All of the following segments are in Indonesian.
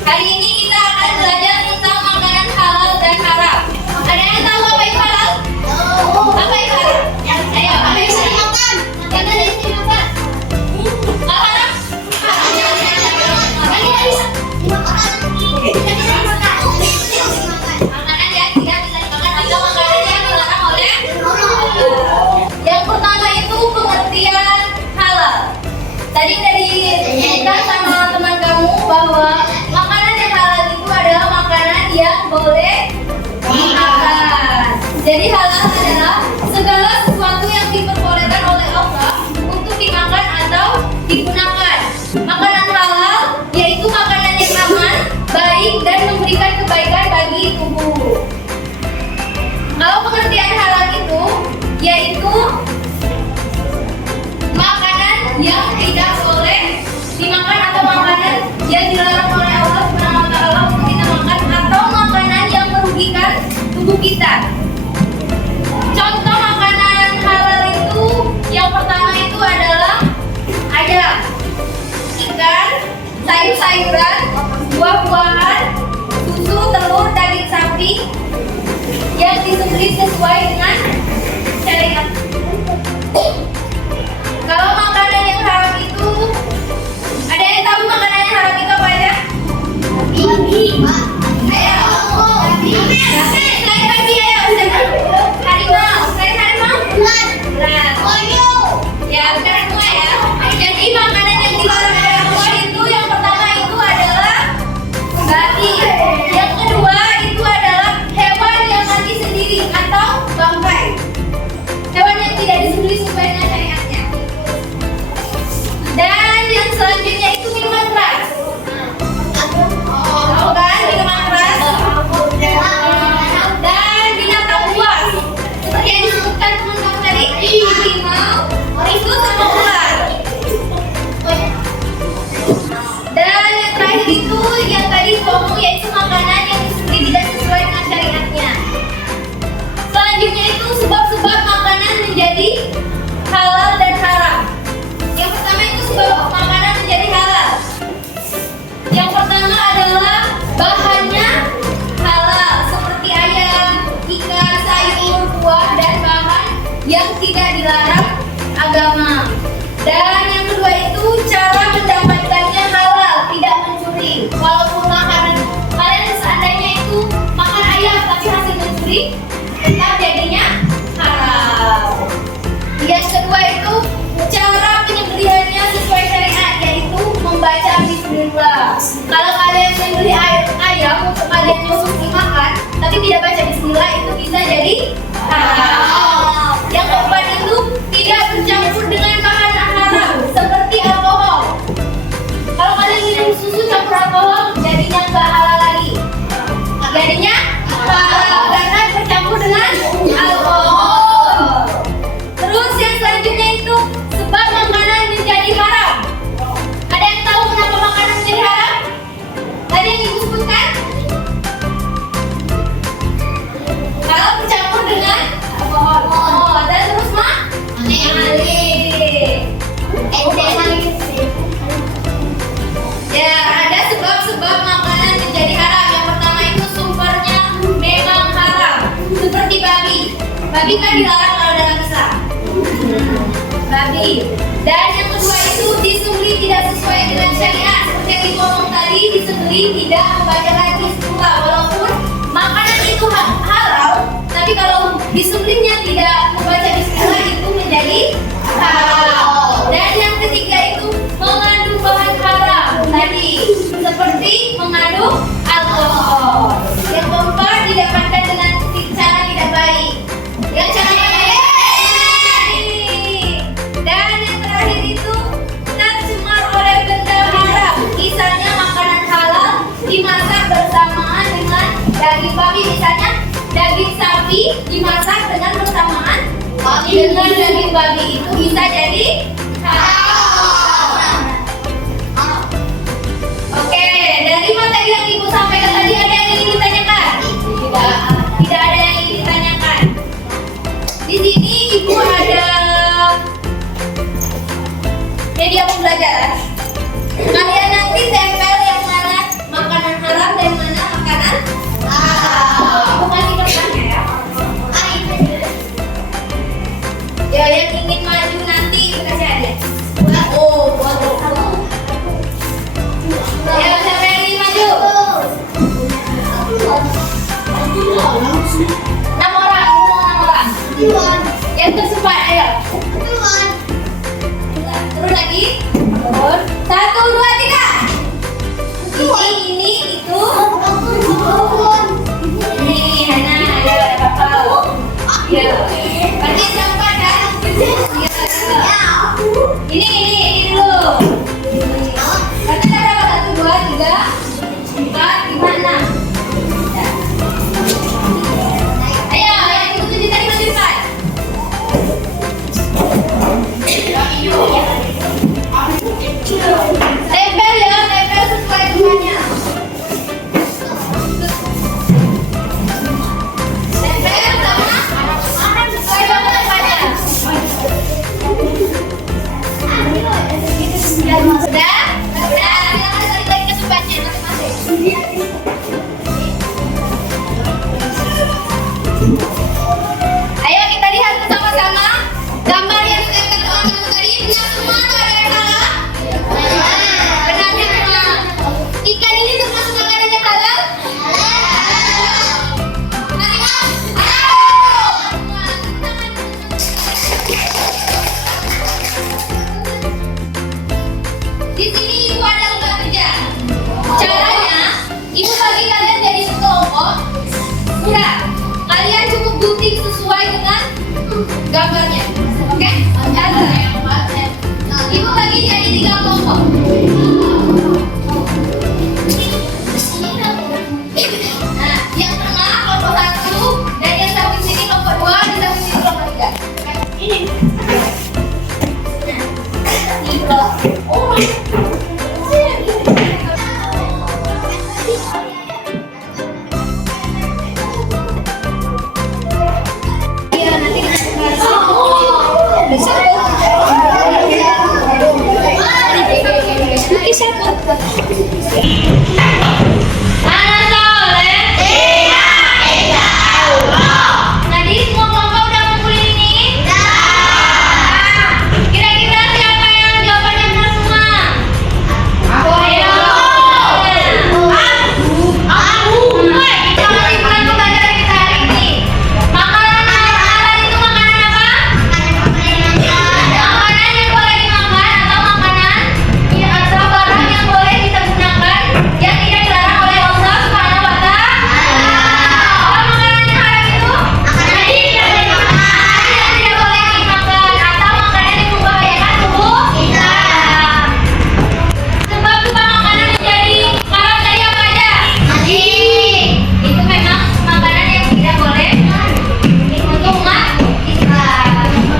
Hari ini kita akan belajar tentang makanan halal dan haram. Ada yang tahu apa itu halal? Apa itu haram? Ayo, apa itu haram? Yang ada di sini apa? Haram? Makanan yang tidak bisa dimakan atau makanan yang dilarang oleh Allah. Yang pertama itu pengertian halal. Tadi cerita sama teman kamu bahwa makanan yang halal itu adalah makanan yang boleh dimakan. Jadi halal adalah segala sesuatu yang diperbolehkan oleh Allah untuk dimakan atau digunakan. Makanan halal yaitu makanan yang aman, baik dan memberikan kebaikan bagi tubuh. Kalau pengertian halal itu yaitu makanan yang tidak boleh dimakan atau makanan yang dilarang oleh Allah Subhanahu wa taala untuk kita makan atau makanan yang merugikan tubuh kita. Contoh makanan halal itu yang pertama itu adalah ayam, ikan, sayur-sayuran, buah-buahan, susu, telur, daging sapi yang disembelih sesuai dengan syariat. Kalau makanan yang haram itu, ada yang tahu makanan yang haram itu apa aja? Babi. Ayo. Selain babi, ayo. Harimau. Selain harimau? Ular. Ya, benar semua ya. Jadi makanan yang dilarang oleh Allah itu yang pertama itu adalah babi. Yang kedua itu adalah hewan yang mati sendiri atau bangkai. Hewan yang tidak disembelih sesuai dengan syariatnya. Dan yang selanjutnya itu minuman keras. Tahu kan minuman keras? Dan binatang buas. Seperti yang disebutkan teman-teman tadi, harimau, itu sama ular. Dan yang terakhir itu yang tadi ngomong yaitu makanan yang disembelih tidak sesuai dengan syariatnya. Selanjutnya itu sebab-sebab makanan menjadi halal dan haram. Yang pertama itu sebab makanan menjadi halal. Yang pertama adalah bahannya halal seperti ayam, ikan, sayur, buah dan bahan yang tidak dilarang agama. Dan yang kedua itu cara mendapatkannya halal, tidak mencuri. Walaupun makanan kalian seandainya itu makan ayam tapi hasil mencuri, tetap jadinya haram. Yang kedua itu cara penyembelihannya sesuai syariat, yaitu membaca bismillah. Kalau kalian menyembelih ayam untuk kalian khusus dimakan, tapi tidak baca bismillah, itu bisa jadi haram. Yang keempat itu tidak bercampur dengan bahan haram seperti alkohol. Kalau kalian minum susu campur alkohol, jadinya nggak halal lagi. Jadinya halal karena bercampur dengan alkohol. Terus yang selanjutnya itu sebab makanan menjadi haram. Ada yang tahu kenapa makanan menjadi haram? Tadi yang ibu sebutkan? Kalau bercampur dengan alkohol. Dan terus mah? Ya, ada sebab-sebab makanan menjadi haram. Yang pertama itu sumbernya memang haram. Seperti babi. Babi kan dilarang kalau dalam Islam. Babi. Dan yang kedua itu disembelih tidak sesuai dengan syariat. Seperti yang ngomong tadi, disembelih tidak membacakan bismillah walaupun Bismillahnya tidak membaca bismillah itu menjadi haram. Dan yang ketiga itu mengandung bahan haram tadi seperti mengandung alkohol. Yang keempat didapatkan dengan cara tidak baik. Yang cara yang baik. Dan yang terakhir itu tercemar oleh benda haram. Misalnya makanan halal dimasak bersamaan dengan daging babi, misalnya daging sapi dimasak dengan bersamaan dengan daging babi, itu bisa jadi haram. Oke, dari materi yang Ibu sampaikan tadi ada yang ingin ditanyakan? Tidak ada yang ingin ditanyakan. Di sini Ibu ada media pembelajaran. Kalian nanti tempel yang mana makanan haram dan mana makanan halal. Ibu kasih kertasnya ya. Ya, yang ingin maju nanti Ibu kasih hadiah. Oh, waduh. Ya, siapa yang ingin maju? 6 orang, Ibu mau 6 orang. Yang tercepat, ayo. Turun lagi. Turun. 1, 2, 3. Ini, itu. Ini, Hana. Ya, ada Papa. Ya. Berarti sampai kan? Ya. Ini dulu. Berarti ada berapa? 1, 2, 3, 4, 5, 6. Ayo, yang Ibu tunjuk tadi maju depan. Tempel ya, tempel sesuai dengannya. Tempel sama sesuai dengan tempatnya. Sudah? Sudah, silakan balik ke tempatnya masing-masing. Ayo kita lihat bersama-sama gambar yang ditempel teman-teman tadi. Benar semua atau ada yang salah? Benar semua. Ikan ini termasuk makanan yang halal? Di sini Ibu ada lomba kerja. Caranya, Ibu bagi kalian jadi sekelompok. Mudah. Kalian cukup gunting sesuai dengan gambarnya. Oke? Ibu bagi jadi 3 kelompok. Nah, yang tengah kelompok 1 dan yang samping sini kelompok 2, di samping sini kelompok 3. Ini. Iya, nanti kira-kira siapa yang jawabannya benar semua? Ayo. Kita masih bulan pembelajaran kita hari ini. Makanan halal itu makanan apa? Makanan yang boleh dimakan atau makanan atau barang yang boleh kita gunakan yang tidak dilarang oleh Allah Subhanahu wa Ta'ala. Kalau makanan yang haram itu makanan yang tidak boleh dimakan atau makanan yang membahayakan tubuh kita. Sebab-sebab makanan menjadi haram tadi apa aja? Itu memang makanan yang tidak boleh untuk umat Islam.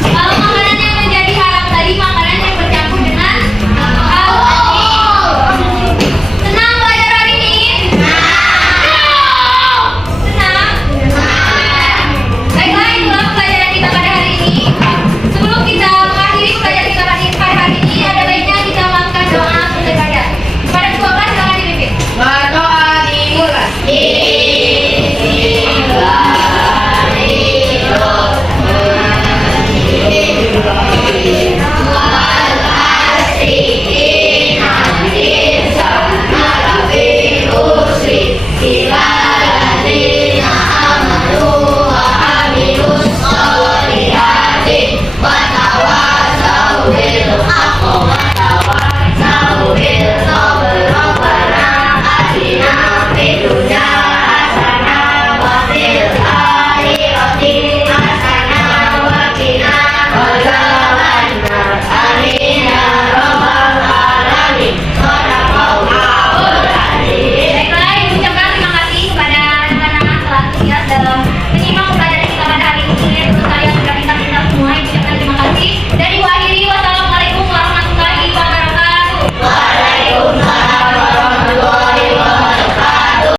Kalau makanan yang menjadi haram tadi makanan yang bercampur dengan alkohol. Senang belajar hari ini? Senang? Baiklah, itulah pelajaran kita pada hari ini. Sebelum kita mengakhiri pelajaran kita pada hari ini, ada baiknya kita melakukan doa beribadah. Pada kedua kelas silakan dipimpin. Berdoa dimulai. Bismillahirrahmanirrahim.